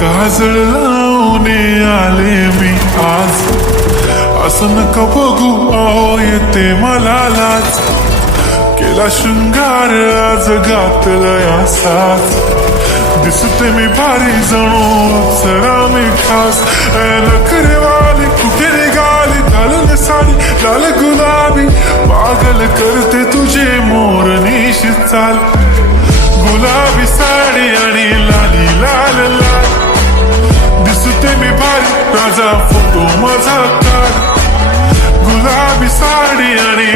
काजळ लावून आले मी आज, असं नका बघू अहो येते मला लाज. केला शृंगार आज घातला असाच, दिसते मी भारी जणू अप्सरा मी खास. नखरेवाली कुठे निघाली, घालून साडी लाल गुलाबी, पागल करते तुझे मोरनीशी चाल. गुलाबी साडी आणि लाली लाल लाल, दिसते मी भारी राजा फोटो माझा काढ. गुलाबी साडी आणि